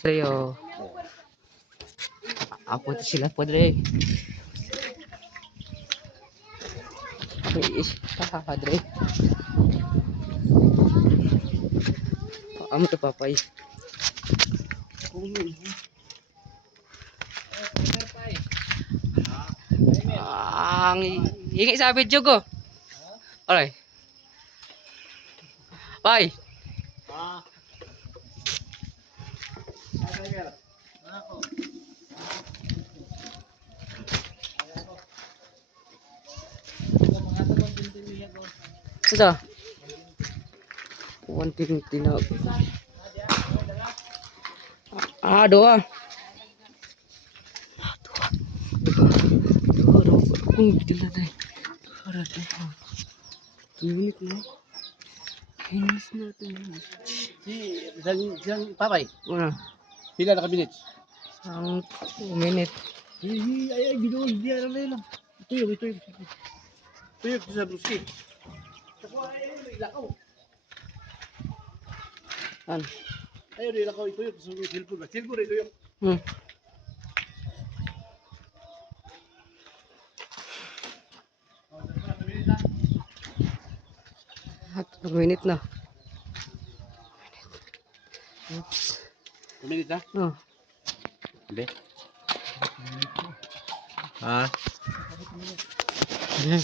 Sa'yo. Ako to sila padre. Is padre. Amo to papay. Ang hingi sa video ko. Alright. Bye. Ito. 120 na. Doa. Doa. Kung bila dai. Para dai. Minit na. Hinis na ito. Siyang papay. Pila na ka minutes? Ang minute. Ay, ginoon. Hindi, alam na yun. Ito yun. Sa bruski. Ay, ilakaw. Ano? Ayun, ilakaw. Ito yun. Silpur, ito yun. At minute na. Oops. Minute na? Oh. Hindi. Ha? Ayan.